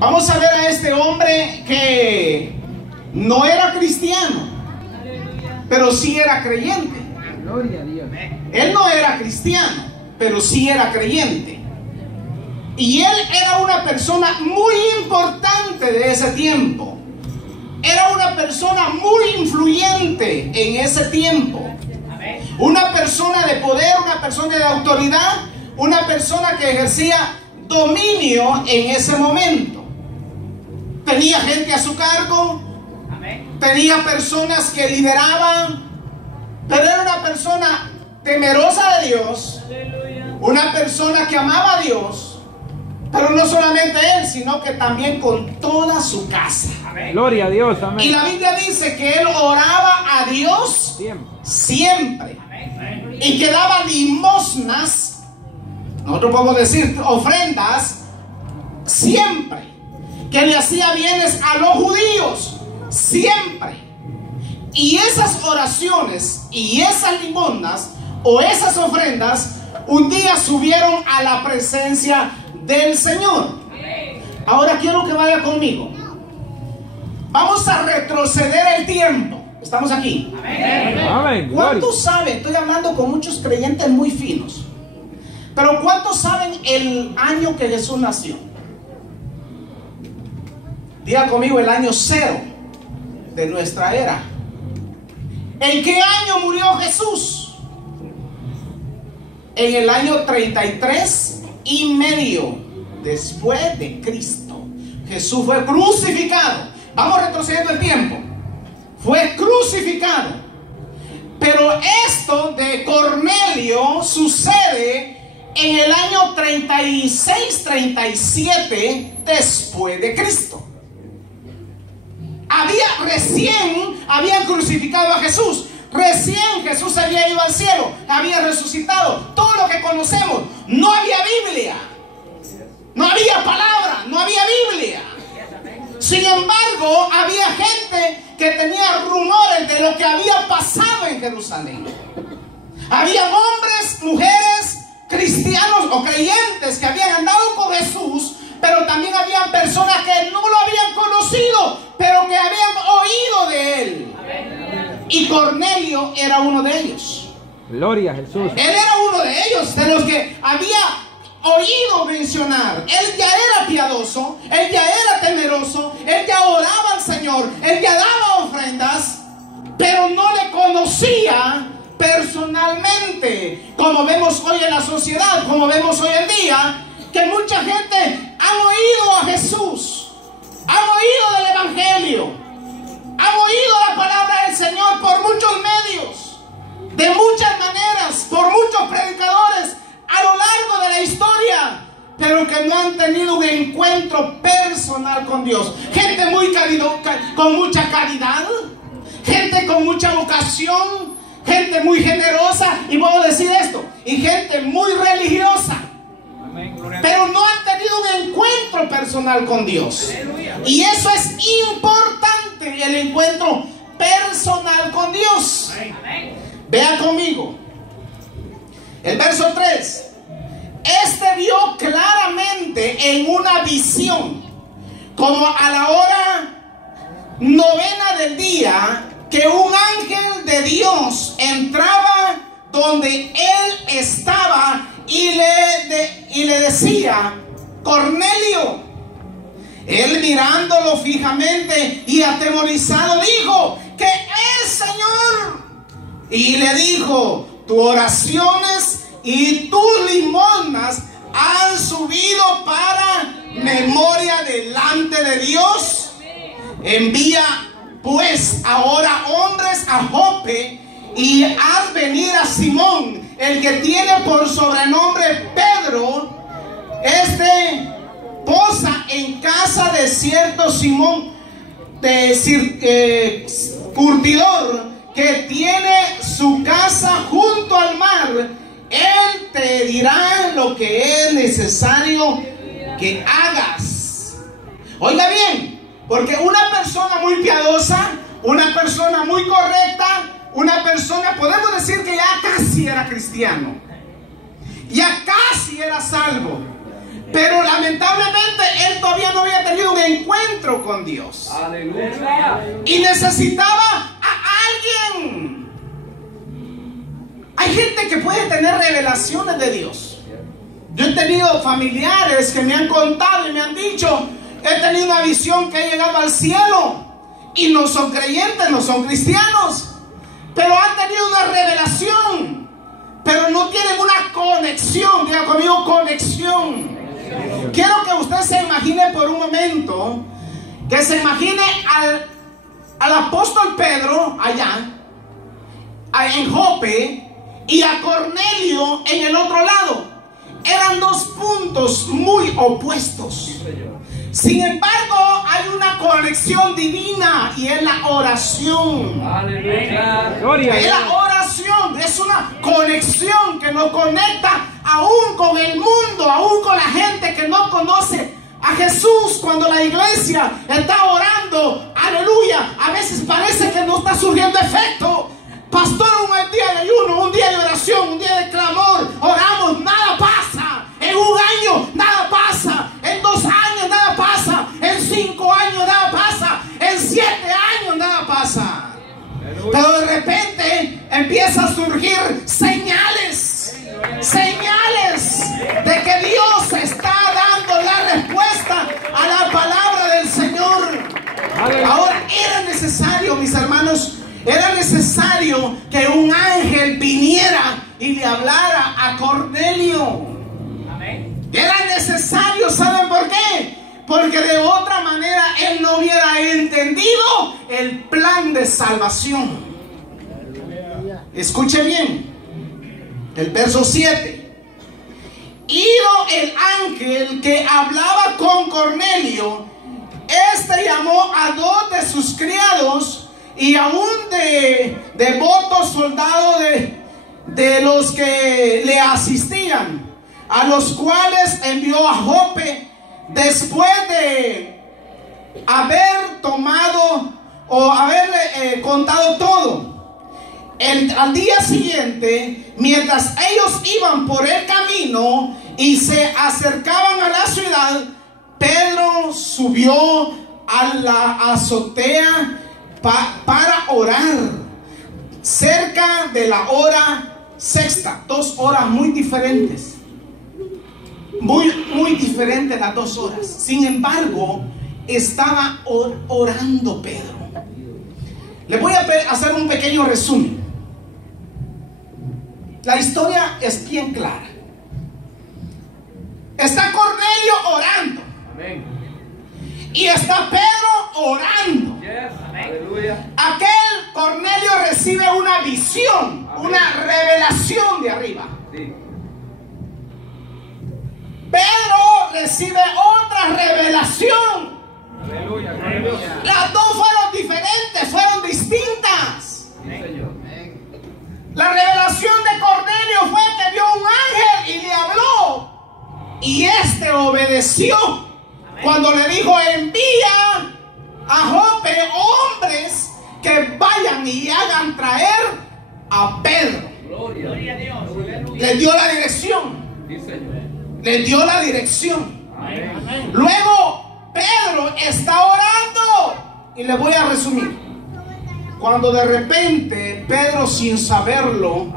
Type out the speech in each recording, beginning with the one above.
Vamos a ver a este hombre que no era cristiano, pero sí era creyente. Gloria a Dios. Él no era cristiano, pero sí era creyente. Y él era una persona muy importante de ese tiempo. Era una persona muy influyente en ese tiempo. Una persona de poder, una persona de autoridad, una persona que ejercía dominio en ese momento. Tenía gente a su cargo, tenía personas que lideraban, pero era una persona temerosa de Dios, una persona que amaba a Dios, pero no solamente él, sino que también con toda su casa. Gloria a Dios. Amén. Y la Biblia dice que él oraba a Dios siempre. Y que daba limosnas, nosotros podemos decir ofrendas, siempre. Que le hacía bienes a los judíos, siempre. Y esas oraciones y esas limosnas o esas ofrendas un día subieron a la presencia del Señor. Ahora quiero que vaya conmigo. Vamos a retroceder el tiempo. ¿Estamos aquí? Amén. ¿Cuántos saben? Estoy hablando con muchos creyentes muy finos. Pero ¿cuántos saben el año que Jesús nació? Diga conmigo, el año 0 de nuestra era. ¿En qué año murió Jesús? En el año 33 y medio después de Cristo. Jesús fue crucificado. Vamos retrocediendo el tiempo. Fue crucificado. Pero esto de Cornelio sucede en el año 36-37 después de Cristo. Recién habían crucificado a Jesús. Recién Jesús había ido al cielo, había resucitado. Todo lo que conocemos. No había Biblia, no había palabra, no había Biblia. Sin embargo, había gente que tenía rumores de lo que había pasado en Jerusalén. Habían hombres, mujeres, cristianos o creyentes que habían andado con Jesús, pero también habían personas que no lo habían conocido, pero que habían oído de él. Y Cornelio era uno de ellos. Gloria a Jesús. Él era uno de ellos, de los que había oído mencionar. Él ya era piadoso, él ya era temeroso, él ya oraba al Señor, él ya daba ofrendas, pero no le conocía personalmente, como vemos hoy en la sociedad, como vemos hoy en día, que mucha gente ha oído a Jesús, ha oído del Evangelio, ha oído la palabra del Señor por muchos medios, de muchas maneras, por muchos predicadores a lo largo de la historia, pero que no han tenido un encuentro personal con Dios. Gente con mucha caridad, gente con mucha vocación, gente muy generosa, y puedo decir esto, y gente muy religiosa, pero no han tenido un encuentro personal con Dios. Y eso es importante, el encuentro personal con Dios. Vea conmigo el verso 3. Este vio claramente en una visión, como a la hora 9 del día, que un ángel de Dios entraba donde él estaba y le decía: Cornelio. Él, mirándolo fijamente y atemorizado, dijo: ¿qué es, Señor? Y le dijo: tus oraciones y tus limosnas han subido para memoria delante de Dios. Envía pues ahora hombres a Jope y haz venir a Simón, el que tiene por sobrenombre Pedro. Este posa en casa de cierto Simón curtidor, que tiene su casa junto al mar. Él te dirá lo que es necesario que hagas. Oiga bien, porque una persona muy piadosa, una persona muy correcta, una persona, podemos decir que ya casi era cristiano, ya casi era salvo, pero lamentablemente él todavía no había tenido un encuentro con Dios. Aleluya. Y necesitaba a alguien. Hay gente que puede tener revelaciones de Dios. Yo he tenido familiares que me han contado y me han dicho: he tenido una visión que he llegado al cielo. Y no son creyentes, no son cristianos, pero han tenido una revelación, pero no tienen una conexión. Diga conmigo: conexión. Quiero que usted se imagine por un momento, que se imagine al apóstol Pedro allá en Jope y a Cornelio en el otro lado. Eran dos puntos muy opuestos. Sin embargo, hay una conexión divina y es la oración. Aleluya. Gloria a Es Dios. la oración, es una conexión que nos conecta aún con el mundo, aún con la gente que no conoce a Jesús. Cuando la iglesia está orando, aleluya, a veces parece que no está surgiendo efecto. Pastor, un día de ayuno, un día de oración, un día de clamor, oramos, nada pasa. En un año nada pasa, en 2 años nada pasa, en 5 años nada pasa, en 7 años nada pasa. Pero de repente empieza a surgir señales de que Dios está dando la respuesta a la palabra del Señor. Ahora era necesario, mis hermanos, era necesario que un ángel viniera y le hablara a Cornelio. Era necesario, ¿saben por qué? Porque de otra manera él no hubiera entendido el plan de salvación. Escuche bien el verso 7. Ido el ángel que hablaba con Cornelio, este llamó a 2 de sus criados y a un devoto soldado de los que le asistían, a los cuales envió a Jope después de haber tomado o haberle contado todo. Al día siguiente, mientras ellos iban por el camino y se acercaban a la ciudad, Pedro subió a la azotea para orar cerca de la hora sexta. 2 horas muy diferentes. Muy diferentes las 2 horas. Sin embargo, estaba orando Pedro. Le voy a hacer un pequeño resumen. La historia es bien clara. Está Cornelio orando. Amén. Y está Pedro orando. Yes. Aleluya. Aquel Cornelio recibe una visión, una revelación de arriba. Sí. Pedro recibe otra revelación. Aleluya. Aleluya. Las dos fueron diferentes, fueron distintas. Sí, Señor. La revelación de Cornelio fue que vio un ángel y le habló. Y este obedeció. Cuando le dijo: envía a Jope hombres que vayan y hagan traer a Pedro. Gloria a Dios. Le dio la dirección. Sí, Señor. Le dio la dirección. Amén. Luego Pedro está orando. Y le voy a resumir. Cuando de repente Pedro, sin saberlo,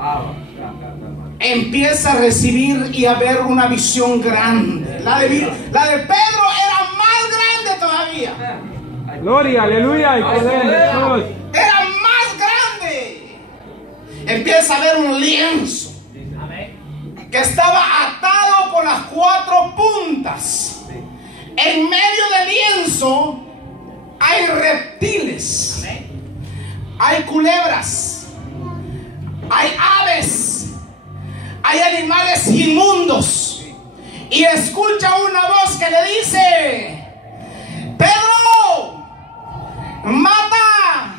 empieza a recibir y a ver una visión grande. La de Pedro era más grande todavía. Gloria, aleluya, y poder en Jesús. Era más grande. Empieza a ver un lienzo que estaba atado por las 4 puntas. En medio del lienzo hay reptiles, hay culebras, hay aves, hay animales inmundos. Y escucha una voz que le dice: Pedro, mata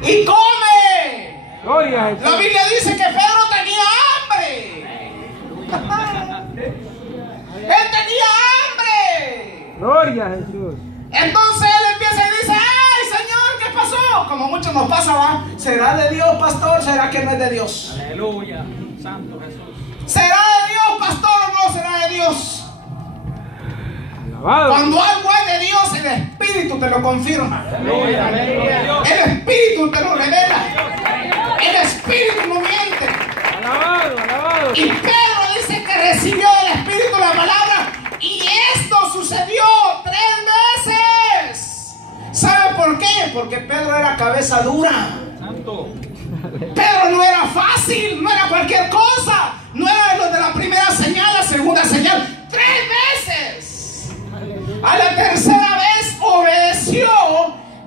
y come. Gloria a La Jesús. Biblia dice que Pedro tenía hambre. Él tenía hambre. Gloria a Jesús. Entonces él empieza y dice: ay, Señor, ¿qué pasó? Como muchos nos pasa, ¿va? ¿Será de Dios, pastor? ¿Será que no es de Dios? Aleluya. Santo Jesús. ¿Será de Dios, pastor, o no será de Dios? Alabado. Cuando algo es de Dios, el Espíritu te te lo confirma. Aleluya. El Espíritu te lo revela. El Espíritu no miente. Alabado, alabado. Y Pedro dice que recibió del Espíritu la palabra. Y esto sucedió 3 veces. ¿Sabe por qué? Porque Pedro era cabeza dura. Santo. Pedro no era fácil, no era cualquier cosa. No era lo de la primera señal, la segunda señal. 3 veces. A la tercera vez obedeció.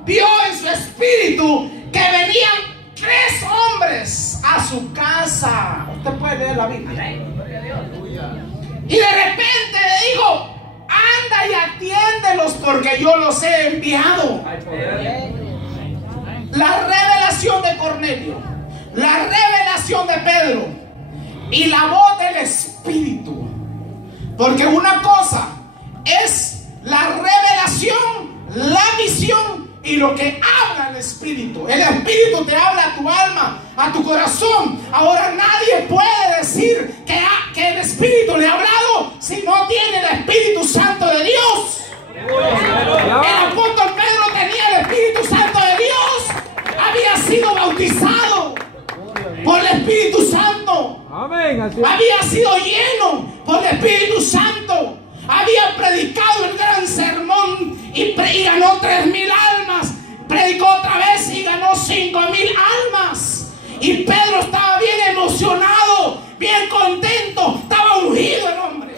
Vio en su espíritu que venían 3 hombres a su casa. Usted puede leer la Biblia. Y de repente le dijo: anda y atiéndelos porque yo los he enviado. La revelación de Cornelio, la revelación de Pedro y la voz del Espíritu. Porque una cosa es la revelación, la visión y lo que habla el Espíritu. El Espíritu te habla a tu alma, a tu corazón. Ahora nadie puede decir que el Espíritu le ha hablado si no tiene el Espíritu Santo de Dios. El apóstol Pedro tenía el Espíritu Santo de Dios. Había sido bautizado por el Espíritu Santo. Amén. Así es. Había sido lleno por el Espíritu Santo. Había predicado el gran sermón y ganó 3,000 almas. Predicó otra vez y ganó 5,000 almas. Y Pedro estaba bien emocionado, bien contento. Estaba ungido el hombre.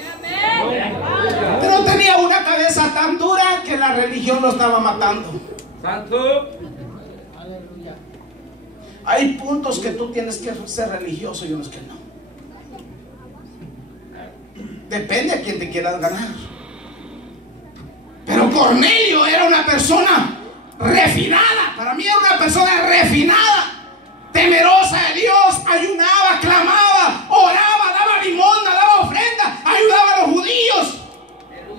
Pero tenía una cabeza tan dura que la religión lo estaba matando. Santo. Hay puntos que tú tienes que ser religioso y unos que no. Depende a quién te quieras ganar. Pero Cornelio era una persona refinada. Para mí era una persona refinada, temerosa de Dios, ayunaba, clamaba, oraba, daba limosna, daba ofrenda, ayudaba a los judíos.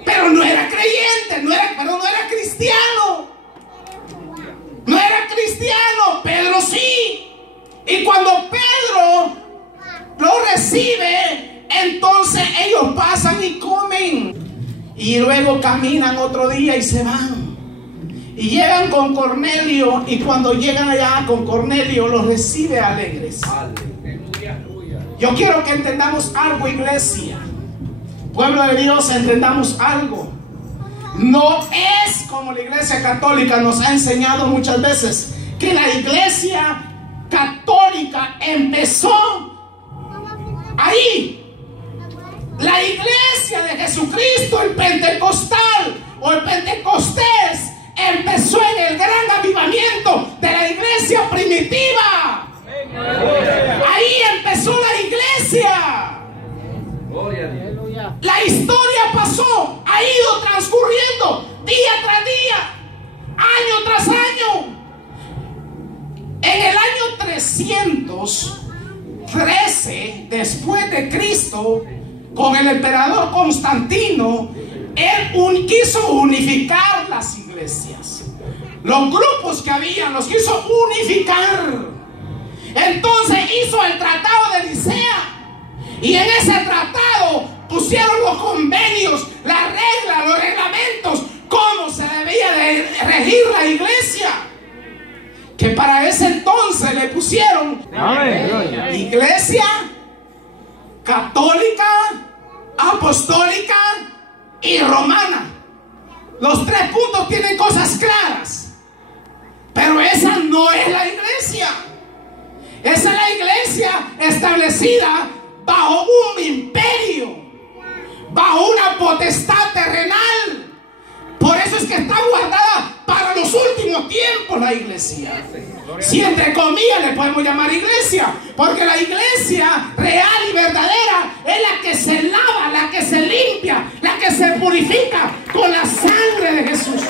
Pero no era creyente, no era cristiano. No era cristiano. Pedro sí. Y cuando Pedro lo recibe, entonces ellos pasan y comen. Y luego caminan otro día y se van. Y llegan con Cornelio. Y cuando llegan allá con Cornelio, los recibe alegres. Yo quiero que entendamos algo, iglesia. Pueblo de Dios, entendamos algo. No es como la iglesia católica nos ha enseñado muchas veces, que la iglesia católica empezó ahí. La iglesia de Jesucristo, el pentecostal o el pentecostés, empezó en el gran avivamiento de la iglesia primitiva. Ahí empezó la iglesia. Gloria a Dios. La historia pasó, ha ido transcurriendo día tras día, año tras año. En el año 313 después de Cristo, con el emperador Constantino, él quiso unificar las iglesias. Los grupos que habían los quiso unificar. Entonces hizo el tratado de Nicea. Y en ese tratado pusieron los convenios, las reglas, los reglamentos, cómo se debía de regir la iglesia. Que para ese entonces le pusieron iglesia católica, apostólica y romana. Los 3 puntos tienen cosas claras. Pero esa no es la iglesia. Esa es la iglesia establecida bajo un imperio, bajo una potestad terrenal. Por eso es que está guardada para los últimos tiempos la iglesia. Si entre comillas le podemos llamar iglesia, porque la iglesia real y verdadera es la que se lava, la que se limpia, la que se purifica con la sangre de Jesús.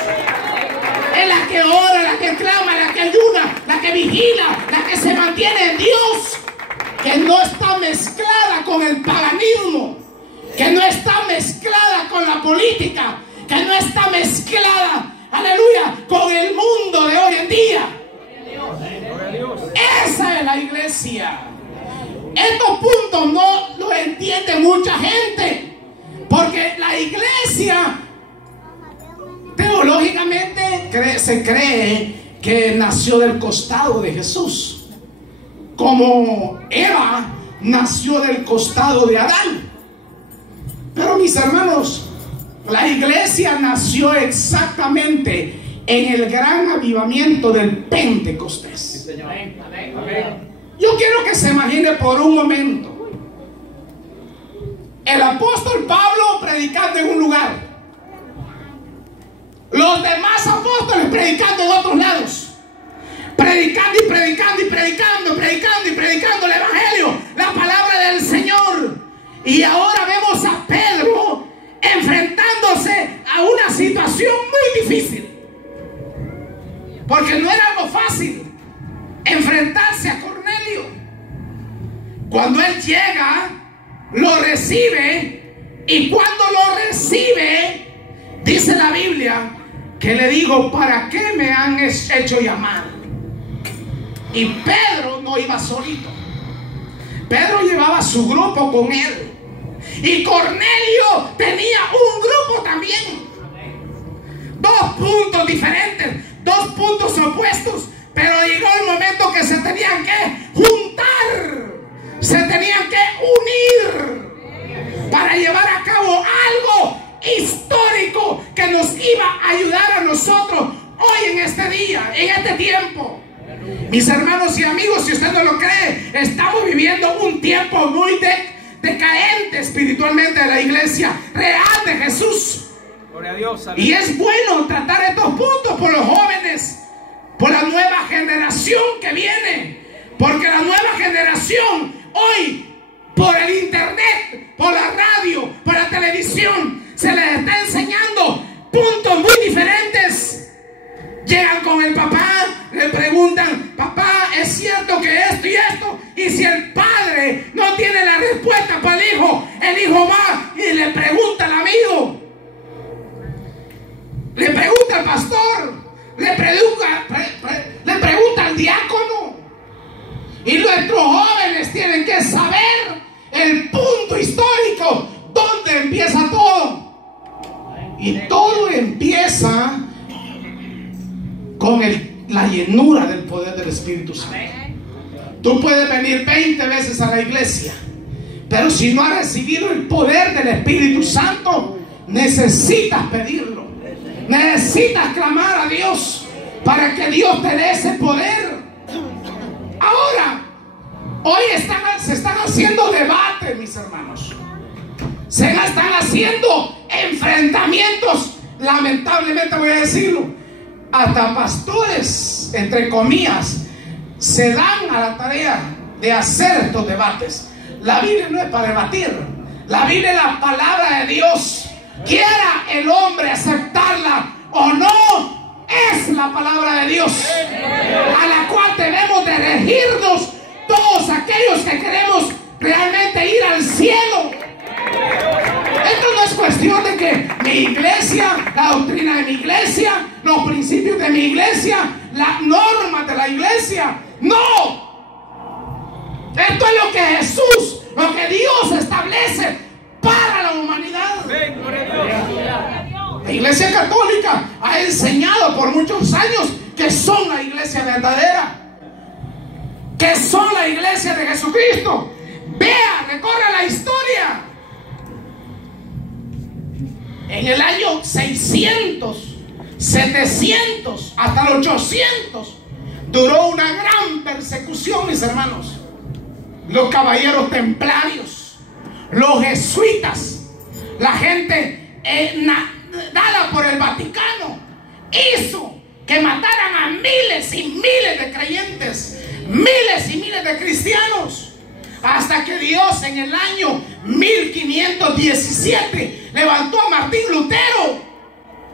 Es la que ora, la que clama, la que ayuna, la que vigila, la que se mantiene en Dios, que no está mezclada con el paganismo, que no está mezclada con la política, que no está mezclada, aleluya, con el mundo de hoy en día. Esa es la iglesia. Estos puntos no lo entiende mucha gente, porque la iglesia teológicamente Ciertamente se cree que nació del costado de Jesús, como Eva nació del costado de Adán. Pero mis hermanos, la iglesia nació exactamente en el gran avivamiento del Pentecostés. Yo quiero que se imagine por un momento el apóstol Pablo predicando en un lugar, los demás apóstoles predicando en otros lados, predicando y predicando y predicando, predicando y predicando el evangelio, la palabra del Señor. Y ahora vemos a Pedro enfrentándose a una situación muy difícil, porque no era algo fácil enfrentarse a Cornelio. Cuando él llega, lo recibe, y cuando lo recibe, dice la Biblia que le digo: ¿para qué me han hecho llamar? Y Pedro no iba solito. Pedro llevaba su grupo con él, y Cornelio tenía un grupo también. Dos puntos diferentes, dos puntos opuestos, pero llegó el momento que se tenían que juntar, se tenían que unir para llevar a cabo algo histórico que nos iba a ayudar a nosotros hoy, en este día, en este tiempo. Mis hermanos y amigos, si usted no lo cree, estamos viviendo un tiempo muy decaente espiritualmente de la iglesia real de Jesús. Gloria a Dios. Y es bueno tratar estos puntos por los jóvenes, por la nueva generación que viene, porque la nueva generación hoy, por el internet, por la radio, por la televisión, se les está enseñando puntos muy diferentes. Llegan con el papá, le preguntan: papá, ¿es cierto que esto y esto? Y si el padre no tiene la respuesta para el hijo va y le pregunta al amigo, le pregunta al pastor, le pregunta al diácono. Y nuestros jóvenes tienen que saber el punto histórico, dónde empieza todo. Y todo empieza con la llenura del poder del Espíritu Santo. Tú puedes venir 20 veces a la iglesia, pero si no has recibido el poder del Espíritu Santo, necesitas pedirlo, necesitas clamar a Dios para que Dios te dé ese poder. Ahora, hoy se están haciendo debates, mis hermanos. Se están haciendo enfrentamientos, lamentablemente voy a decirlo. Hasta pastores, entre comillas, se dan a la tarea de hacer estos debates. La Biblia no es para debatir. La Biblia es la palabra de Dios. Quiera el hombre aceptarla o no, es la palabra de Dios, a la cual debemos de regirnos todos aquellos que queremos realmente ir al cielo. Esto no es cuestión de que mi iglesia, la doctrina de mi iglesia, los principios de mi iglesia, las normas de la iglesia. No. Esto es lo que Jesús, lo que Dios establece para la humanidad. La iglesia católica ha enseñado por muchos años que son la iglesia verdadera, que son la iglesia de Jesucristo. Vea, recorra la historia. En el año 600, 700, hasta el 800, duró una gran persecución, mis hermanos. Los caballeros templarios, los jesuitas, la gente dada por el Vaticano, hizo que mataran a miles y miles de creyentes, miles y miles de cristianos, hasta que Dios en el año 1517 levantó a Martín Lutero,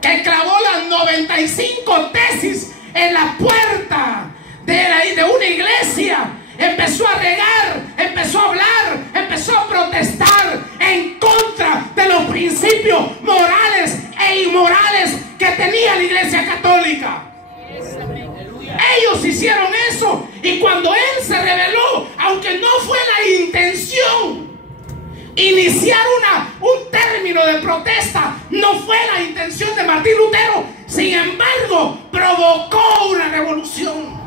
que clavó las 95 tesis en la puerta de una iglesia. Empezó a regar, empezó a hablar, empezó a protestar en contra de los principios morales e inmorales que tenía la iglesia católica. Ellos hicieron eso, y cuando él se rebeló, aunque no fue la intención iniciar un término de protesta, no fue la intención de Martín Lutero, sin embargo, provocó una revolución.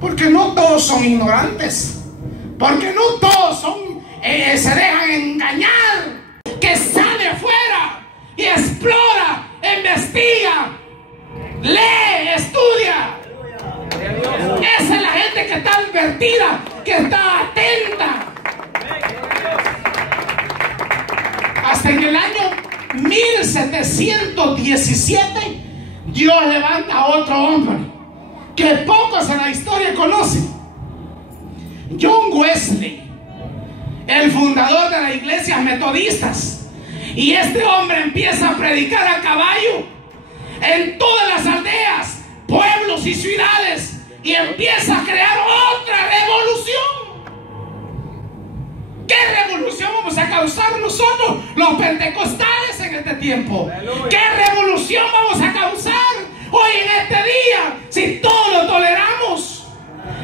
Porque no todos son ignorantes. Porque no todos se dejan engañar. Que sale afuera y explora, investiga, lee, estudia. Esa es la gente que está advertida, que está atenta. Hasta en el año 1717 Dios levanta a otro hombre que pocos en la historia conocen. John Wesley, el fundador de las iglesias metodistas. Y este hombre empieza a predicar a caballo en todas las aldeas, pueblos y ciudades, y empieza a crear otra revolución. ¿Qué revolución vamos a causar nosotros, los pentecostales, en este tiempo? ¿Qué revolución vamos a causar hoy en este día si todo lo toleramos?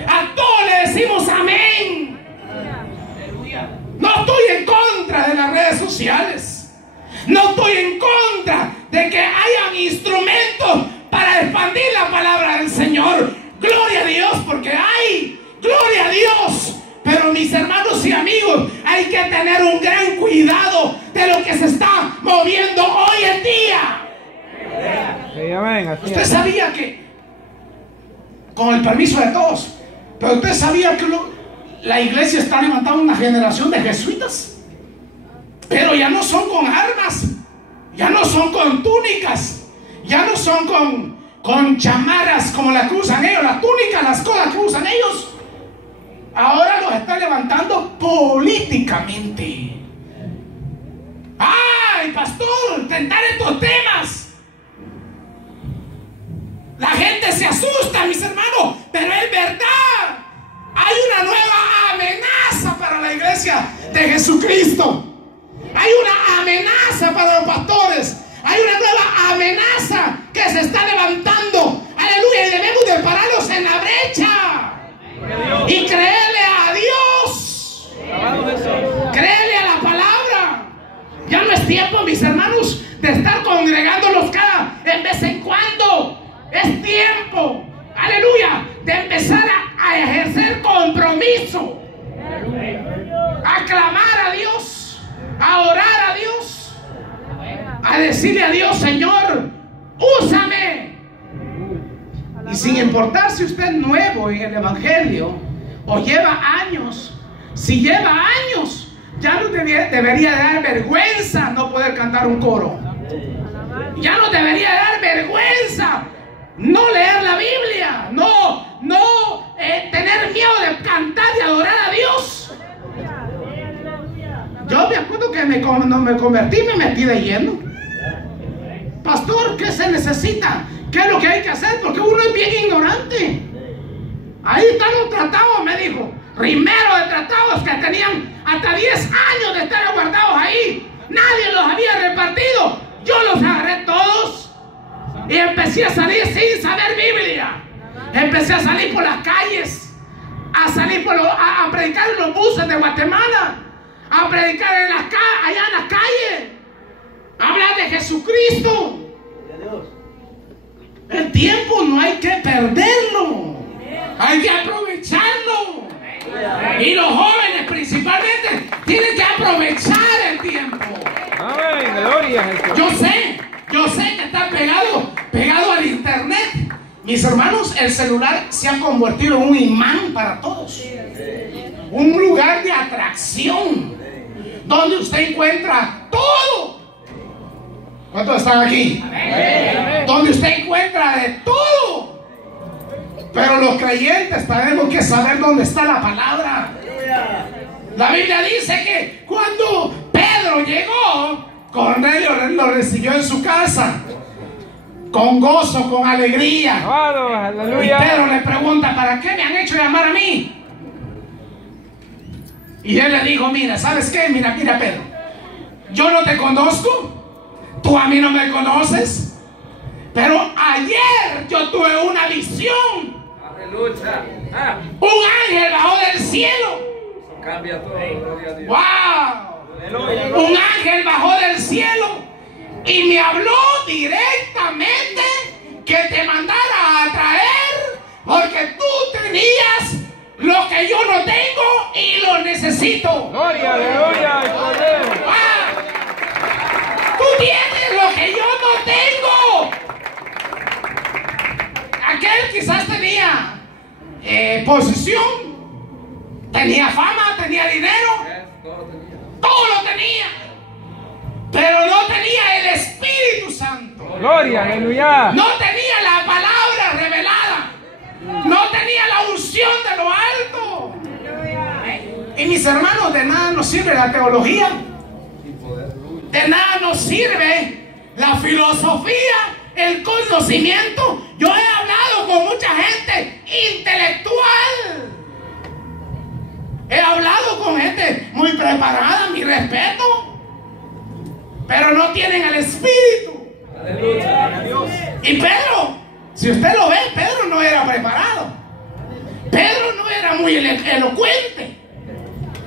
A todo le decimos amén. No estoy en contra de las redes sociales. No estoy en contra de que hayan instrumentos para expandir la palabra del Señor. Gloria a Dios, porque hay. Gloria a Dios. Pero mis hermanos y amigos, hay que tener un gran cuidado de lo que se está moviendo hoy en día. Sí, amén, Usted sabía que, con el permiso de todos, pero usted sabía que la iglesia está levantando una generación de jesuitas. Pero ya no son con armas, ya no son con túnicas, ya no son con chamarras como las que usan ellos, las túnicas, las cosas que usan ellos. Ahora los están levantando políticamente. ¡Ay, pastor! Tentar estos temas. La gente se asusta, mis hermanos, pero es verdad. Hay una nueva amenaza para la iglesia de Jesucristo. Hay una amenaza para los pastores. Hay una nueva amenaza que se está levantando. Aleluya. Y debemos de pararlos en la brecha y creerle a Dios. Creerle a la palabra. Ya no es tiempo, mis hermanos, de estar congregándolos en vez en cuando. Es tiempo, aleluya, de empezar a ejercer compromiso, a clamar a Dios, a orar a Dios, a decirle a Dios: Señor, úsame. Y sin importar si usted es nuevo en el evangelio o lleva años, si lleva años, ya no debería dar vergüenza no poder cantar un coro. Ya no debería dar vergüenza no leer la Biblia, no tener miedo de cantar y adorar a Dios. Yo me acuerdo que cuando me convertí me metí de lleno. Pastor, ¿qué se necesita? ¿Qué es lo que hay que hacer? Porque uno es bien ignorante. Ahí están los tratados, me dijo. Primero de tratados que tenían hasta 10 años de estar guardados ahí. Nadie los había repartido. Yo los agarré todos. Y empecé a salir sin saber Biblia. Empecé a salir por las calles, a predicar en los buses de Guatemala, a predicar allá en las calles, a hablar de Jesucristo. El tiempo no hay que perderlo, hay que aprovecharlo. Y los jóvenes principalmente tienen que aprovechar el tiempo. Amén, gloria a Jesús. Yo sé que está pegado al internet. Mis hermanos, el celular se ha convertido en un imán para todos. Un lugar de atracción donde usted encuentra todo. ¿Cuántos están aquí? Amén. Donde usted encuentra de todo. Pero los creyentes tenemos que saber dónde está la palabra. La Biblia dice que cuando Pedro llegó, Cornelio lo recibió en su casa con gozo, con alegría. Aleluya. Y Pedro le pregunta: ¿para qué me han hecho llamar a mí? Y él le dijo: mira, ¿sabes qué? Mira, Pedro, yo no te conozco, tú a mí no me conoces, pero ayer yo tuve una visión. Aleluya. Un ángel bajó del cielo. Cambia todo, gloria a Dios. ¡Wow! Un ángel bajó del cielo Y me habló directamente que te mandara a traer, porque tú tenías lo que yo no tengo y lo necesito. Gloria, aleluya, al Cordero. Tú tienes lo que yo no tengo. Aquel quizás tenía posición, tenía fama, tenía dinero, todo lo tenía, pero no tenía el Espíritu Santo. Gloria, aleluya. No tenía la palabra revelada, no tenía la unción de lo alto. Y mis hermanos, de nada nos sirve la teología, de nada nos sirve la filosofía, el conocimiento. Yo he hablado con mucha gente intelectual, he hablado con gente muy preparada, mi respeto, pero no tienen el Espíritu. Y Pedro, si usted lo ve, Pedro no era preparado, Pedro no era muy elocuente,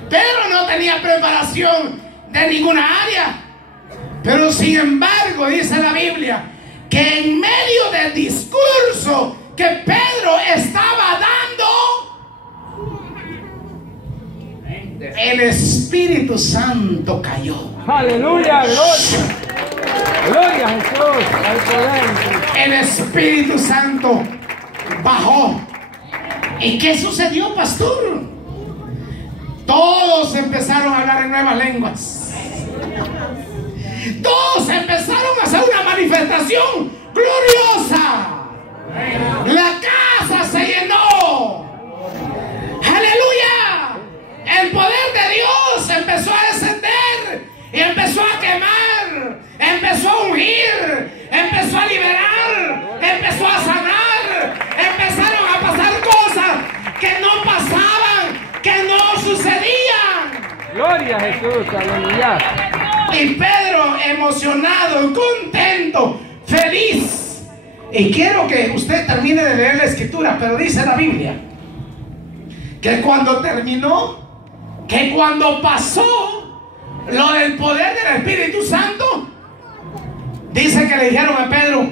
Pedro no tenía preparación de ninguna área. Pero sin embargo dice la Biblia que en medio del discurso que Pedro estaba dando, el Espíritu Santo cayó. Aleluya, gloria. Gloria a Jesús, al poder. El Espíritu Santo bajó. ¿Y qué sucedió, pastor? Todos empezaron a hablar en nuevas lenguas. Todos empezaron a hacer una manifestación gloriosa. La casa se llenó. Aleluya. El poder de Dios empezó a descender y empezó a quemar, empezó a ungir, empezó a liberar, empezó a sanar. Empezaron a pasar cosas que no pasaban, que no sucedían. Gloria a Jesús, aleluya. Y Pedro, emocionado, contento, feliz. Y quiero que usted termine de leer la escritura, pero dice la Biblia que cuando terminó, que cuando pasó lo del poder del Espíritu Santo, dice que le dijeron a Pedro: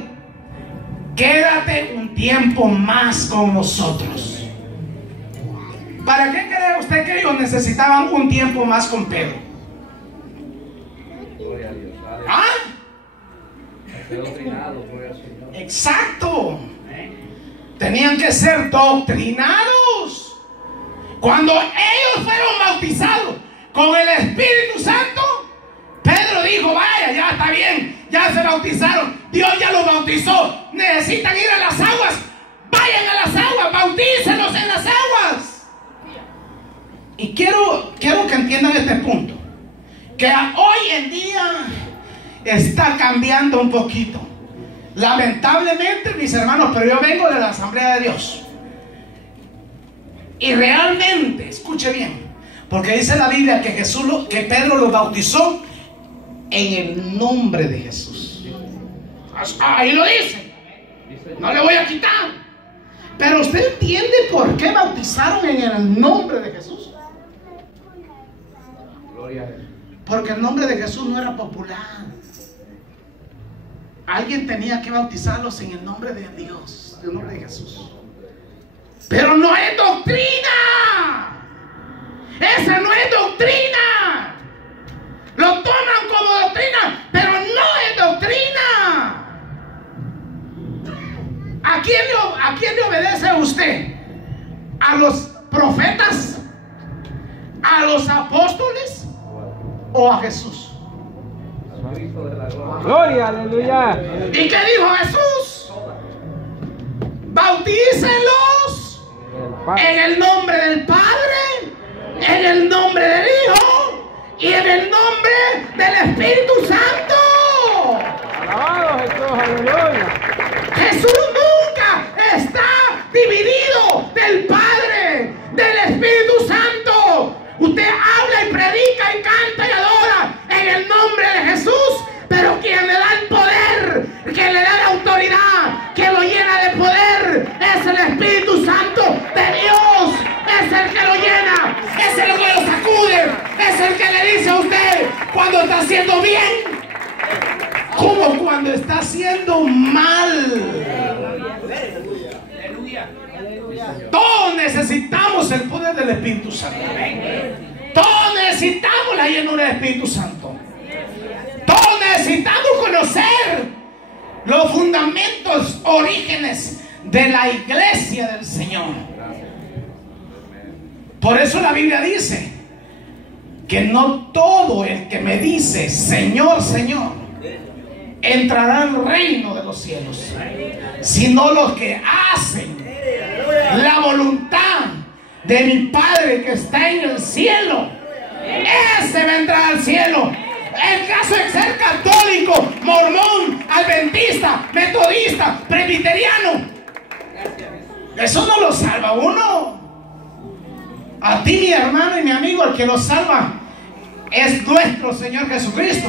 quédate un tiempo más con nosotros. ¿Para qué cree usted que ellos necesitaban un tiempo más con Pedro? ¿Ah? Exacto. Tenían que ser doctrinados. Cuando ellos fueron bautizados con el Espíritu Santo, Pedro dijo: vaya, ya está bien, ya se bautizaron, Dios ya los bautizó, necesitan ir a las aguas, vayan a las aguas, bautícenlos en las aguas. Y quiero que entiendan este punto, que hoy en día está cambiando un poquito, lamentablemente, mis hermanos, pero yo vengo de la Asamblea de Dios. Y realmente, escuche bien, porque dice la Biblia que que Pedro lo bautizó en el nombre de Jesús. Ahí lo dice, no le voy a quitar. Pero usted entiende por qué bautizaron en el nombre de Jesús. Porque el nombre de Jesús no era popular. Alguien tenía que bautizarlos en el nombre de Dios, en el nombre de Jesús. Pero no es doctrina. Esa no es doctrina. Lo toman como doctrina, pero no es doctrina. ¿A quién le obedece usted? ¿A los profetas? ¿A los apóstoles? ¿O a Jesús? Gloria, aleluya. ¿Y qué dijo Jesús? Bautícenlos en el nombre del Padre, en el nombre del Hijo y en el nombre del Espíritu Santo. Alabado Jesús, aleluya. Jesús nunca está dividido del Padre, del Espíritu Santo. Usted habla y predica y canta y adora en el nombre de Jesús, pero quien le da el poder, quien le da la autoridad, quien lo llena de poder, es el Espíritu Santo de Dios. Es el que lo llena, es el que lo sacude, es el que le dice a usted cuando está haciendo bien, como o cuando está haciendo mal. Todos necesitamos el poder del Espíritu Santo. Todos necesitamos la llenura del Espíritu Santo. Todos necesitamos conocer los fundamentos, orígenes de la iglesia del Señor. Por eso la Biblia dice que no todo el que me dice Señor, Señor entrará al reino de los cielos, sino los que hacen la voluntad de mi Padre que está en el cielo. Ese va a entrar al cielo. En caso de ser católico, mormón, adventista, metodista, presbiteriano, eso no lo salva uno. A ti, mi hermano y mi amigo, el que lo salva es nuestro Señor Jesucristo.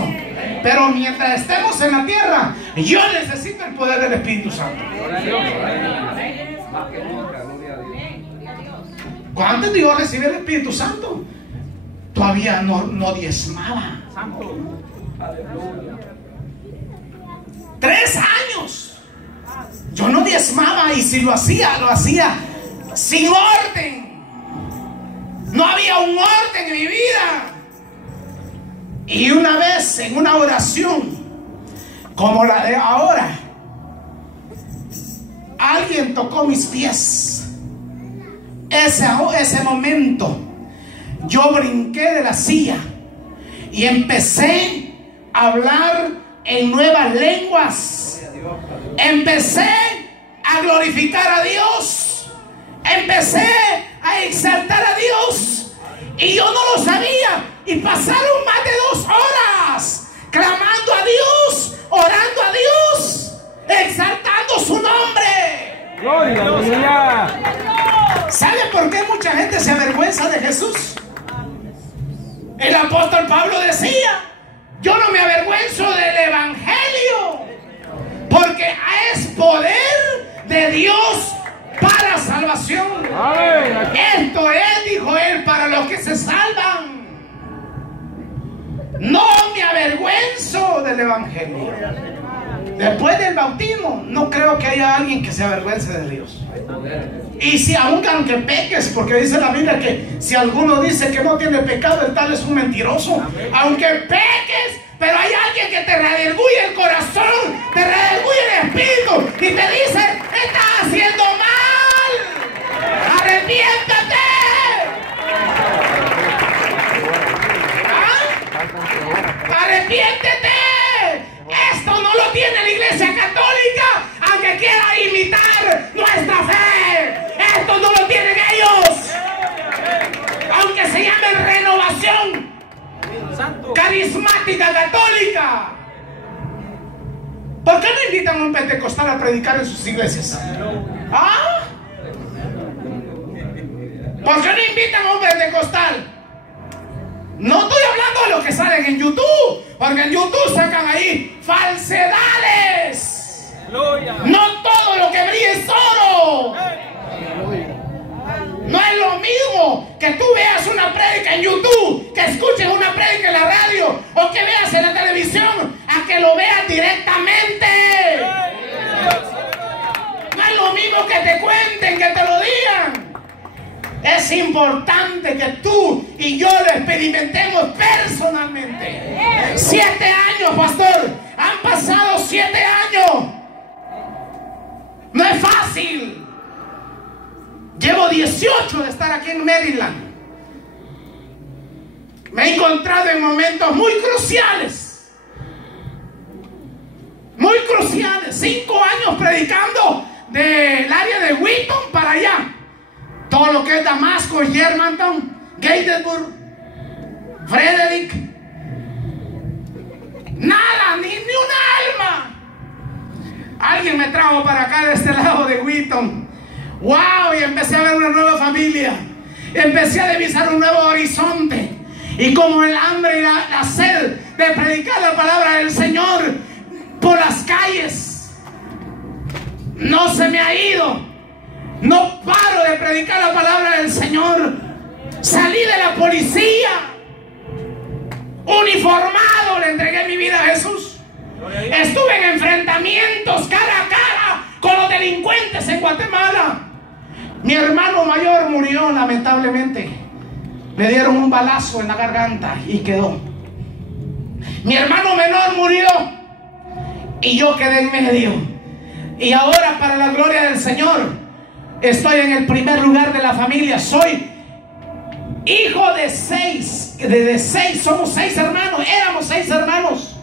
Pero mientras estemos en la tierra, yo necesito el poder del Espíritu Santo. ¿Cuántos de yo recibí el Espíritu Santo? Todavía no diezmaba. 3 años yo no diezmaba, y si lo hacía sin orden. No había un orden en mi vida. Y una vez en una oración como la de ahora, alguien tocó mis pies. Ese momento yo brinqué de la silla y empecé a hablar en nuevas lenguas. Empecé a glorificar a Dios. Empecé a exaltar a Dios. Y yo no lo sabía. Y pasaron más de 2 horas clamando a Dios, orando a Dios, exaltando su nombre. Gloria, aleluya. ¿Sabe por qué mucha gente se avergüenza de Jesús? El apóstol Pablo decía: yo no me avergüenzo del evangelio, porque es poder de Dios para salvación. Esto es, dijo él, para los que se salvan. No me avergüenzo del evangelio. Después del bautismo, no creo que haya alguien que se avergüence de Dios. Y si aunque peques, porque dice la Biblia que si alguno dice que no tiene pecado, el tal es un mentiroso. Aunque peques, pero hay alguien que te redarguye el corazón, te redarguye el espíritu y te dice: estás haciendo mal, arrepiéntate. Arrepiéntete. Esto no lo tiene la Iglesia Católica, aunque quiera imitar nuestra fe. Esto no lo tienen ellos, aunque se llame Renovación Carismática Católica. ¿Por qué no invitan a un pentecostal a predicar en sus iglesias? ¿Ah? ¿Por qué no invitan a un pentecostal? No estoy hablando de lo que salen en YouTube, porque en YouTube sacan ahí falsedades. No todo lo que brilla es oro. No es lo mismo que tú veas una prédica en YouTube, que escuches una prédica en la radio o que veas en la televisión, a que lo veas directamente. No es lo mismo que te cuenten, que te lo digan. Es importante que tú y yo lo experimentemos personalmente. 7 años, pastor. Han pasado 7 años. No es fácil. Llevo 18 de estar aquí en Maryland. Me he encontrado en momentos muy cruciales. Muy cruciales. 5 años predicando del área de Wheaton para allá. Todo lo que es Damasco, Germantown, Gettysburg, Frederick. Nada, ni un alma. Alguien me trajo para acá de este lado de Wheaton. ¡Wow! Y empecé a ver una nueva familia. Empecé a divisar un nuevo horizonte. Y como el hambre y la sed de predicar la palabra del Señor por las calles, no se me ha ido. No paro de predicar la palabra del Señor. Salí de la policía uniformado, le entregué mi vida a Jesús. Estuve en enfrentamientos cara a cara con los delincuentes en Guatemala. Mi hermano mayor murió lamentablemente. Le dieron un balazo en la garganta y quedó. Mi hermano menor murió y yo quedé en medio. Y ahora, para la gloria del Señor, estoy en el primer lugar de la familia. Soy hijo de seis. Somos 6 hermanos. Éramos 6 hermanos.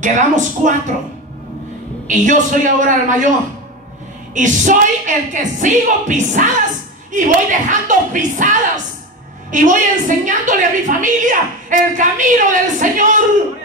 Quedamos 4. Y yo soy ahora el mayor. Y soy el que sigo pisadas y voy dejando pisadas. Y voy enseñándole a mi familia el camino del Señor.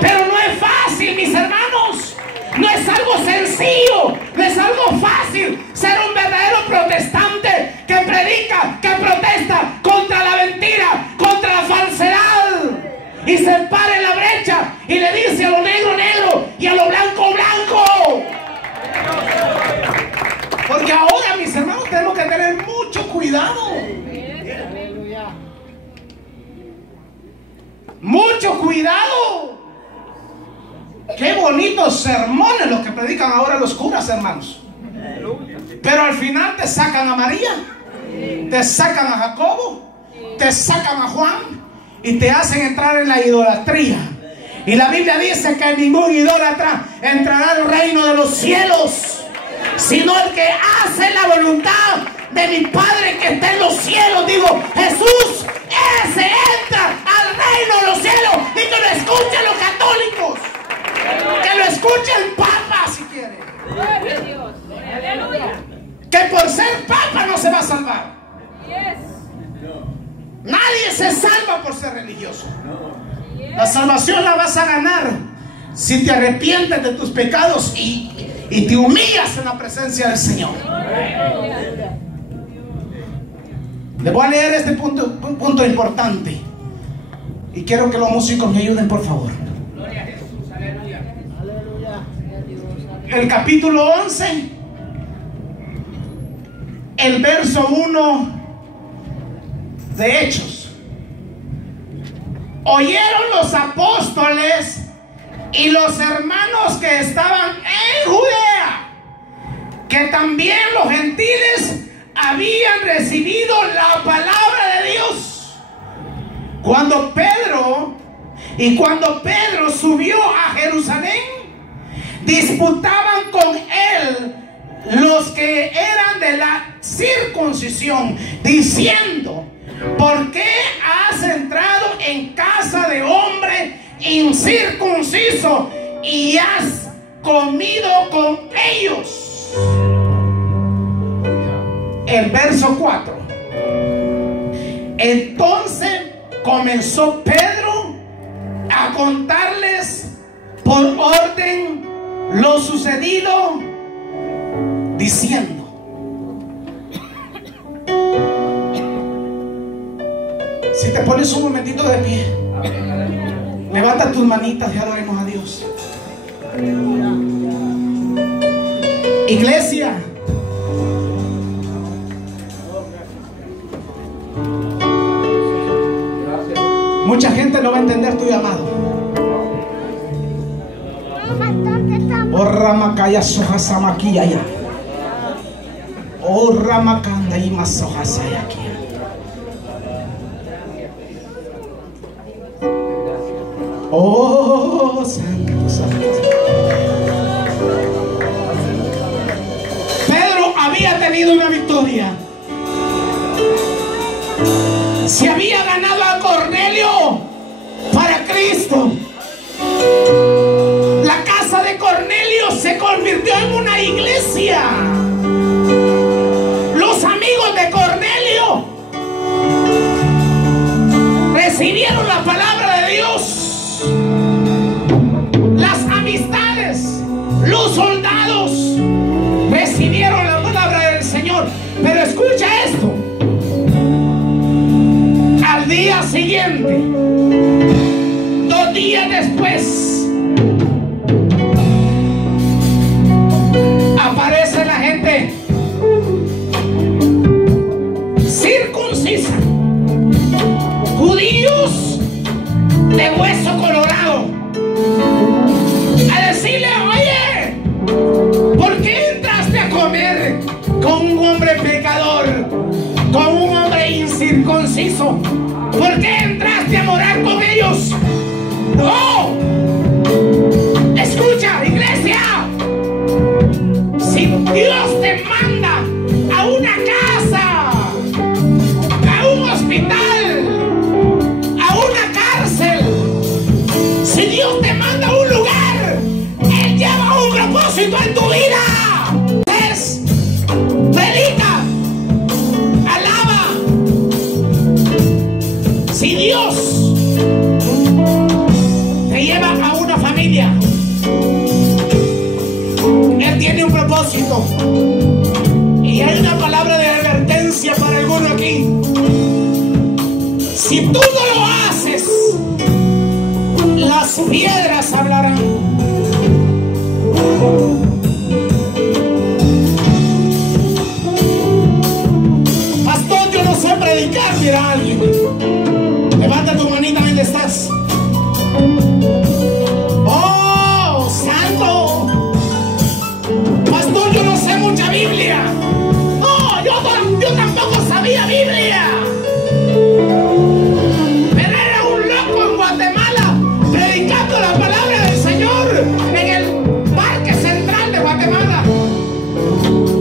Pero no es fácil, mis hermanos. No es algo sencillo. No es algo fácil ser un verdadero protestante que predica, que protesta contra la mentira, contra la falsedad. Y se para en la brecha y le dice a lo negro, negro, y a lo blanco, blanco. Porque ahora, mis hermanos, tenemos que tener mucho cuidado. Mucho cuidado. Qué bonitos sermones los que predican ahora los curas, hermanos. Pero al final te sacan a María, te sacan a Jacobo, te sacan a Juan y te hacen entrar en la idolatría. Y la Biblia dice que ningún idólatra entrará al reino de los cielos, sino el que hace la voluntad de mi Padre que está en los cielos. Digo, Jesús, ese entra al reino de los cielos. Y que lo escuchen los católicos, que lo escuche el Papa si quiere. Que por ser Papa no se va a salvar. Nadie se salva por ser religioso. La salvación la vas a ganar si te arrepientes de tus pecados y te humillas en la presencia del Señor. Le voy a leer este un punto importante y quiero que los músicos me ayuden, por favor. Gloria a Jesús, aleluya. El capítulo 11, el verso 1 de Hechos. Oyeron los apóstoles y los hermanos que estaban en Judea que también los gentiles habían recibido la palabra de Dios. Cuando Pedro subió a Jerusalén, disputaban con él los que eran de la circuncisión, diciendo: ¿por qué has entrado en casa de hombre incircunciso y has comido con ellos? El verso 4. Entonces comenzó Pedro a contarles por orden lo sucedido, diciendo: si te pones un momentito de pie, levanta tus manitas y adoremos a Dios. Iglesia, mucha gente no va a entender tu llamado. Oh Ramakaya Sohasamakía ya. Oh Ramakanda y Masohasayaki. Oh Santo, Santo. Pedro había tenido una victoria. Se había ganado a Cornelio para Cristo. La casa de Cornelio se convirtió en una iglesia. Los amigos de Cornelio recibieron la palabra de Dios. Las amistades, los soldados recibieron la palabra del Señor. Pero escucha esto. Al día siguiente, 2 días después, aparece la gente circuncisa, judíos de hueso colorado, eso? ¿Por qué entraste a morar con ellos? ¡No! Escucha, iglesia. Si Dios te manda a una casa, a un hospital, a una cárcel, si Dios te manda a un lugar, Él lleva un propósito en tu vida. Predica, alaba. Si Dios te lleva a una familia, Él tiene un propósito. Y hay una palabra de advertencia para alguno aquí. Si tú no lo haces, las piedras hablarán. Pastor, yo no sé predicar, dirá alguien. Levanta tu manita donde estás. ¡Oh, santo! Pastor, yo no sé mucha Biblia. No, yo tampoco sabía Biblia. Pero era un loco en Guatemala predicando la palabra del Señor en el Parque Central de Guatemala.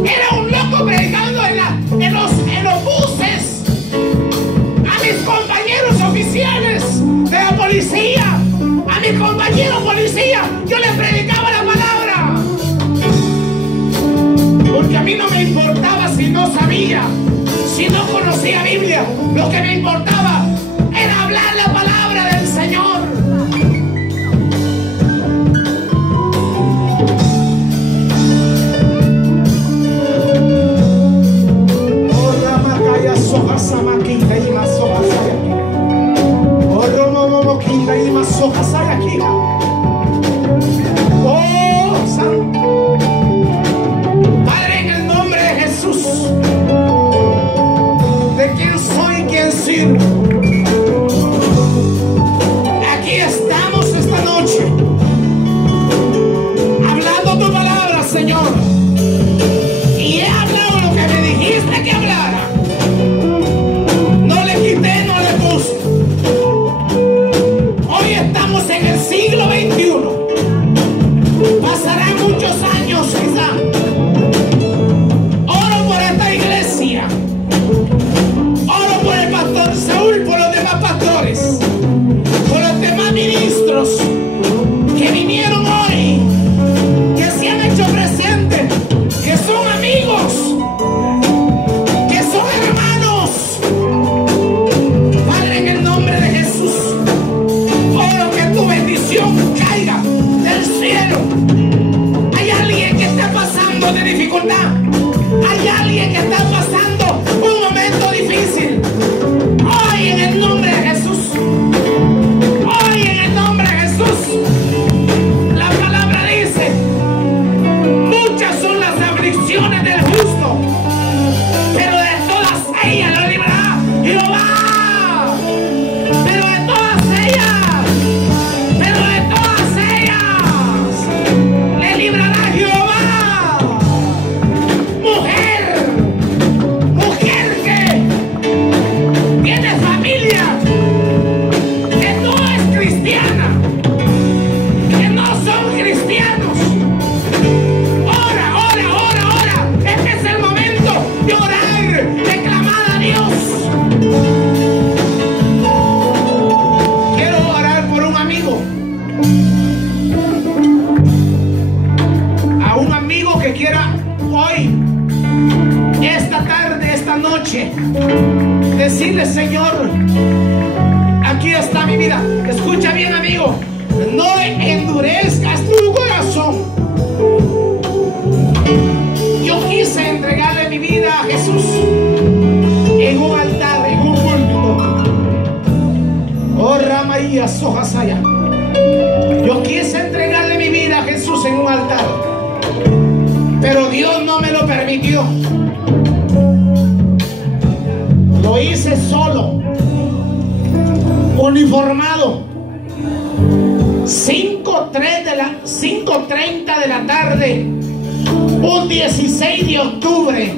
Era un loco predicando en los buses a mis compañeros oficiales de la policía, a mis compañeros policía. Yo les predicaba la palabra. Porque a mí no me importaba si no sabía, si no conocía Biblia. Lo que me importaba era hablar la palabra del Señor. Oh, Santo Padre, en el nombre de Jesús, de quién soy, quién sirvo, aquí estamos esta noche hablando tu palabra, Señor, y he hablado lo que me dijiste que hablara. No le quité, no le puse. Hoy estamos en el siglo XXI. Pasarán muchos años quizá. Oro por esta iglesia. Oro por el pastor Saúl, por los demás pastores, por los demás ministros que vinieron hoy, que se han hecho presentes, que son amigos, que son hermanos. Padre, en el nombre de Jesús, oro que tu bendición caiga del cielo. Hay alguien que está pasando de dificultad. Hay alguien que está pasando un momento difícil. Hoy en el nombre de Jesús. Hoy en el nombre de Jesús. La palabra dice: muchas son las aflicciones del justo, pero de todas ellas lo librará Jehová. Pero de todas ellas, le librará Jehová. Mujer que tiene familia, que no es cristiana, que no son cristianos. Ora. Este es el momento de orar, de clamar a Dios. Quiero orar por un amigo. A un amigo que quiera hoy, esta tarde, esta noche, decirle: Señor, aquí está mi vida. Escucha bien, amigo. No endurezcas tu corazón. Yo quise entregarle mi vida a Jesús en un altar, en un púlpito. Oh, Ramaya Sojasaya. Yo quise entregarle mi vida a Jesús en un altar, pero Dios no me lo permitió. Lo hice solo, uniformado. 5:30 de la tarde, un 16 de octubre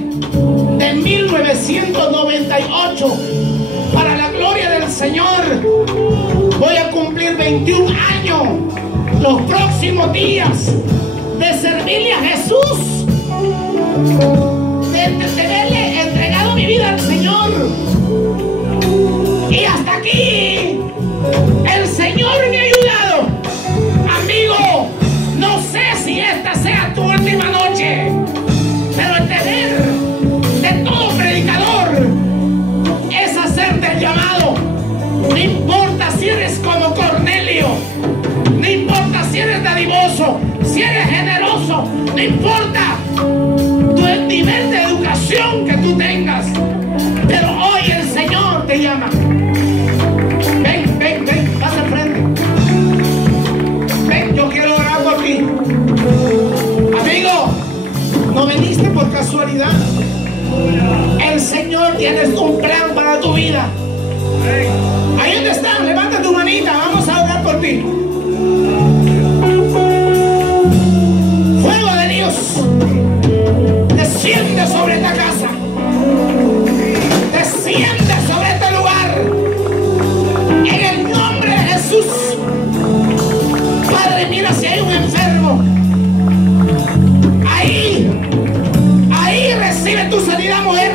de 1998, para la gloria Señor, voy a cumplir 21 años los próximos días de servirle a Jesús, de haberle entregado mi vida al Señor. Y hasta aquí el Señor me ha ayudado. Amigo, no sé si esta sea tu última noche, pero el deber de todo predicador es hacerte el llamado. No importa si eres como Cornelio, no importa si eres dadivoso, si eres generoso, no importa tu nivel de educación que tú tengas, pero hoy el Señor te llama. Ven, ven, ven, pasa al frente. Ven, yo quiero orar por ti. Amigo, no viniste por casualidad. El Señor tiene un plan para tu vida. Ahí donde están, levanta tu manita, vamos a orar por ti. Fuego de Dios desciende sobre esta casa, desciende sobre este lugar, en el nombre de Jesús. Padre, mira si hay un enfermo, ahí recibe tu sanidad, mujer.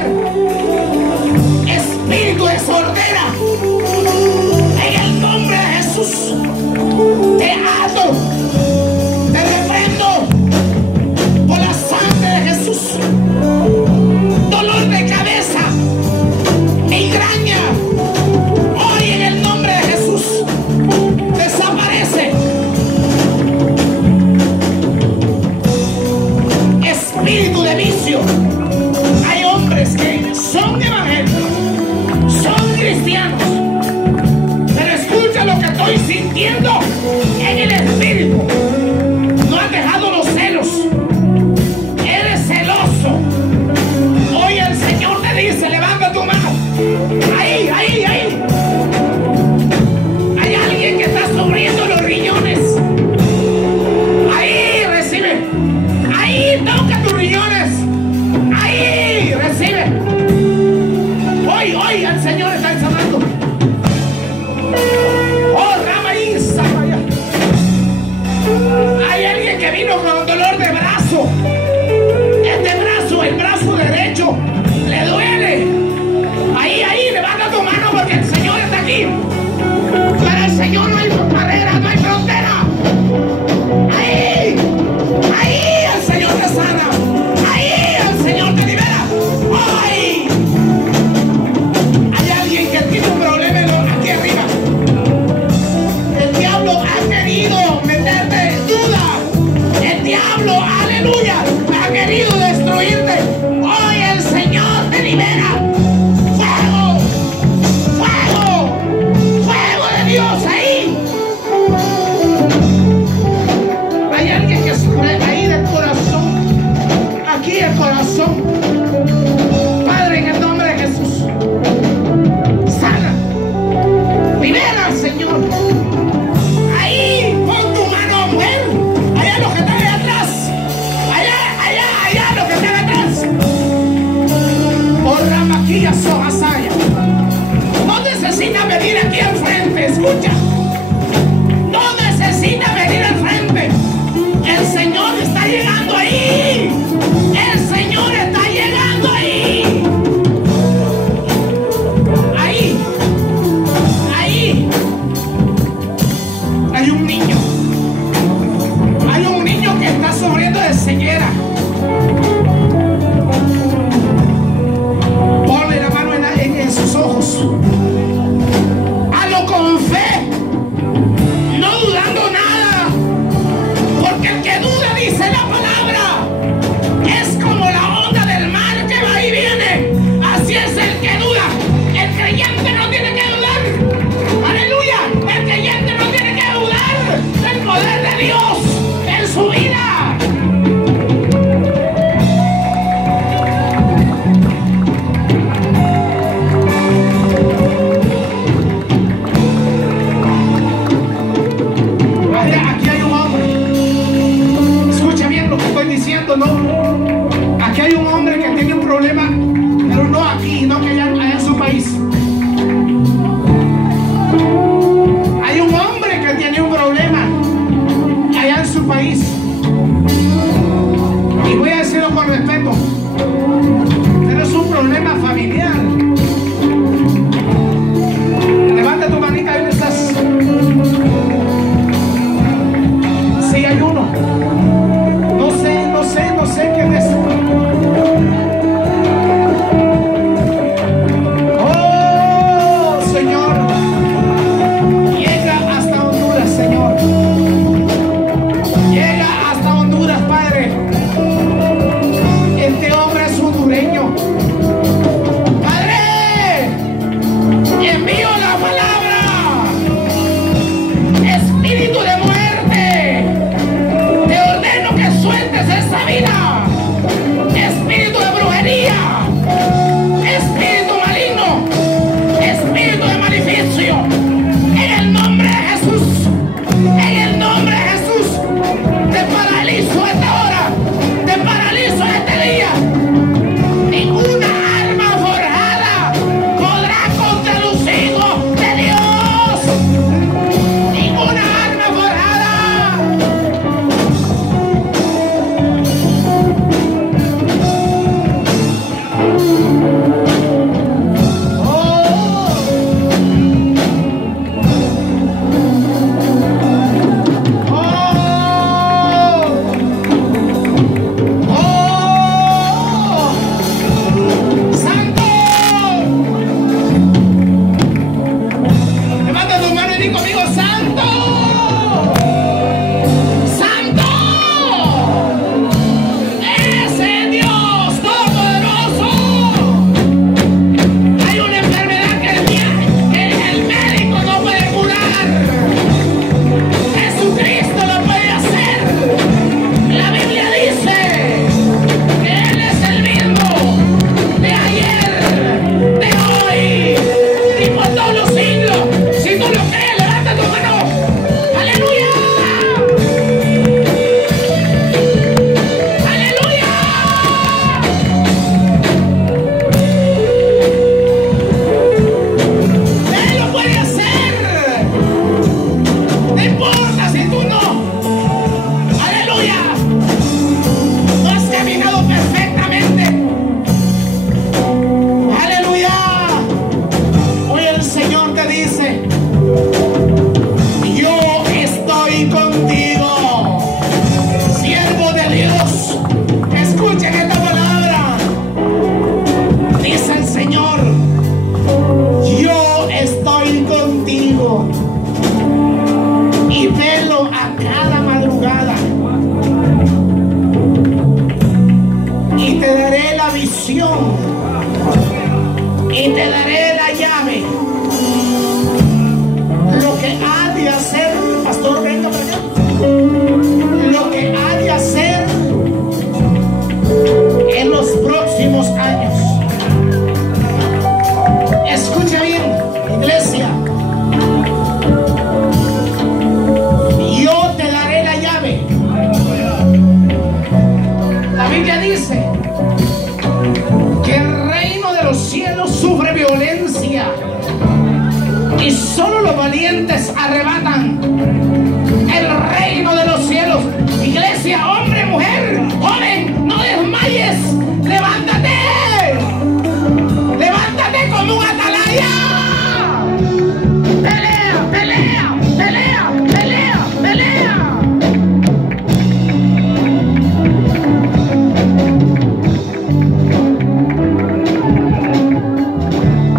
Espíritu de sordera, en el nombre de Jesús te ato, te reprendo por la sangre de Jesús. Dolor de cabeza, migraña, hoy en el nombre de Jesús desaparece. Espíritu de vicio, hay hombres que son evangélicos, son cristianos, pero escucha lo que estoy sintiendo en el espíritu. No has dejado los celos, eres celoso. Hoy el Señor te dice, levanta tu mano. Ahí, ahí, ahí. Hay alguien que está sufriendo los riñones. Ahí recibe. Ahí toca tus riñones. Ahí recibe. Hoy el Señor está sanando. Oh, Ramaí, Samaya. Hay alguien que vino con dolor de brazo. Este brazo, el brazo derecho, le duele. Ahí, levanta tu mano porque el Señor está aquí. Para el Señor no hay barrera, no hay frontera. Ahí el Señor te sana. Ahí el Señor te libera. Hoy hay alguien que tiene un problema aquí arriba. El diablo ha querido meterte duda. El diablo, aleluya, ha querido destruirte. Hoy el Señor te libera. Fuego, fuego, fuego de Dios ahí. Hay alguien que sufre ahí del corazón. Aquí el corazón. Padre, en el nombre de Jesús, sana, libera al Señor. Ahí, pon tu mano, mujer. Allá los que están allá atrás. Allá los que están atrás. Por Ramaquilla, Sojasaya. No necesitas venir aquí al frente, escucha. No necesitas venir al frente. El Señor está llegando ahí. El Señor está llegando ahí. Ahí. Hay un niño. Hay un niño que está sufriendo de ceguera. Ponle la mano en sus ojos. Hazlo con fe, no dudando nada, porque el que duda, dice la palabra, es como la onda del mar que va y viene. Así es el que duda. El creyente no tiene que dudar. Aleluya. El creyente no tiene que dudar del poder de Dios en su vida. Aquí hay un hombre. Escucha bien lo que estoy diciendo, ¿no? Aquí hay un hombre que tiene un problema, pero no aquí, no que allá en su país. te daré la visión y te daré la llave. Lo que ha de hacer, pastor, venga para acá. Lo que ha de hacer en los próximos años. Escucha bien, iglesia. Yo te daré la llave. La Biblia dice que el reino de los cielos sufre violencia y solo los valientes arrebatan el reino de los cielos. Iglesia, hombre, mujer, joven, no desmayes. Levántate. Levántate como un atalaya. Pelea, pelea, pelea, pelea, pelea.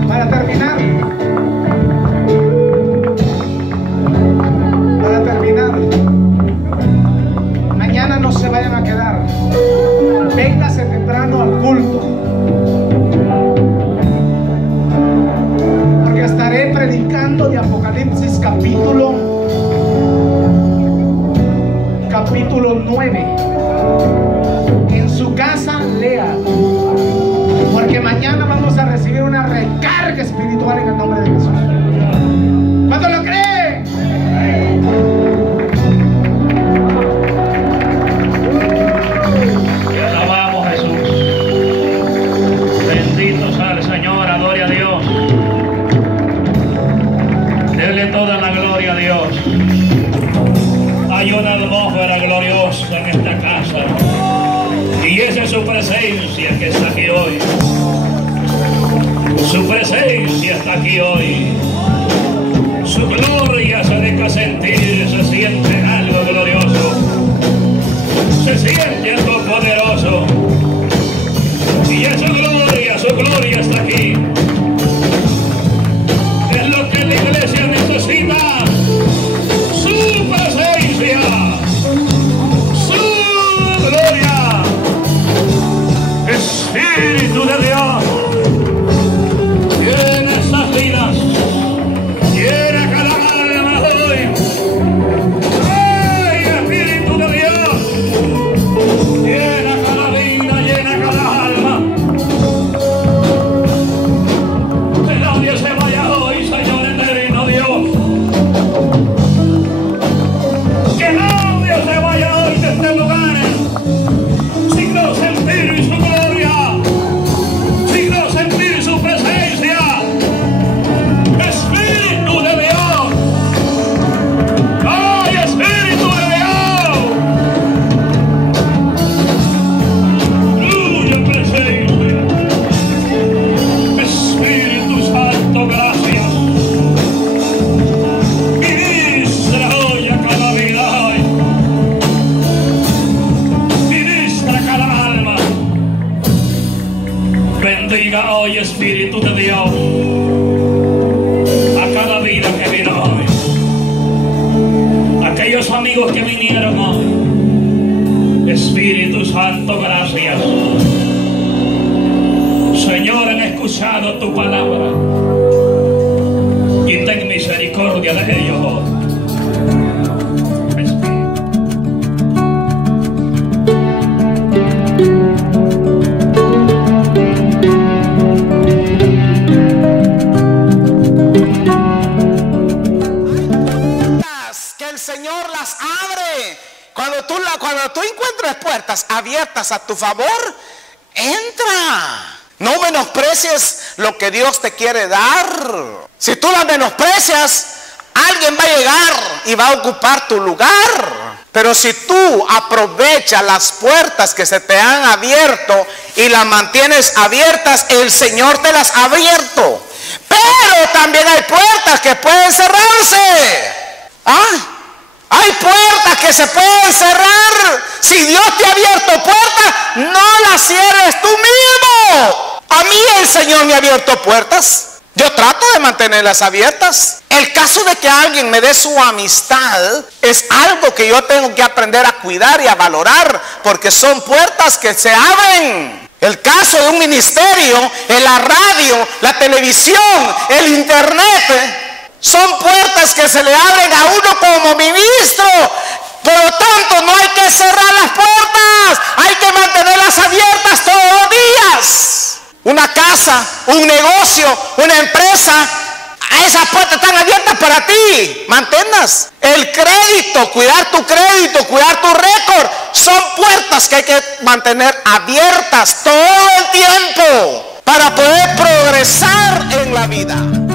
Para terminar, mañana no se vayan a quedar. Véngase temprano al culto, porque estaré predicando de Apocalipsis capítulo 9. En su casa lea, porque mañana vamos a recibir una recarga espiritual en el nombre de Jesús. ¿Cuánto lo cree? Te alabamos, Jesús. Bendito sea el Señor, adore a Dios. Dele toda la gloria a Dios. Hay una atmósfera gloriosa en esta casa, y esa es su presencia que está aquí hoy. Su presencia está aquí hoy. Su gloria se deja sentir, se siente algo glorioso, se siente algo poderoso, y esa gloria, su gloria está aquí. Es lo que la iglesia necesita, su presencia, su gloria. Espíritu de Dios, llena esas vidas, llena cada alma hoy. ¡Ay, Espíritu de Dios! Llena cada vida, llena cada alma. Que nadie se vaya hoy, Señor eterno Dios. Que nadie se vaya hoy de este lugar sin no sentir su gloria, sin no sentir su presencia. Espíritu de Dios. ¡Ay, Espíritu de Dios! ¡Tuya presencia! Espíritu Santo, gracias. Ministra hoy a cada vida hoy. Ministra cada alma. Bendiga hoy, Espíritu de Dios, a cada vida que vino hoy. Aquellos amigos que vinieron hoy. Espíritu Santo, gracias. Señor, han escuchado tu palabra y ten misericordia de ellos hoy. Que el Señor las abre. Cuando tú encuentres puertas abiertas a tu favor, entra. No menosprecies lo que Dios te quiere dar. Si tú las menosprecias, alguien va a llegar y va a ocupar tu lugar. Pero si tú aprovechas las puertas que se te han abierto y las mantienes abiertas, el Señor te las ha abierto. Pero también hay puertas que pueden cerrarse. Hay puertas que se pueden cerrar. Si Dios te ha abierto puertas, no las cierres tú mismo. A mí el Señor me ha abierto puertas. Yo trato de mantenerlas abiertas. El caso de que alguien me dé su amistad es algo que yo tengo que aprender a cuidar y a valorar, porque son puertas que se abren. El caso de un ministerio, en la radio, la televisión, el internet, son puertas que se le abren a uno como ministro. Por lo tanto, no hay que cerrar las puertas, hay que mantenerlas abiertas todos los días. Una casa, un negocio, una empresa, esas puertas están abiertas para ti. Manténlas. El crédito, cuidar tu crédito, cuidar tu récord, son puertas que hay que mantener abiertas todo el tiempo para poder progresar en la vida.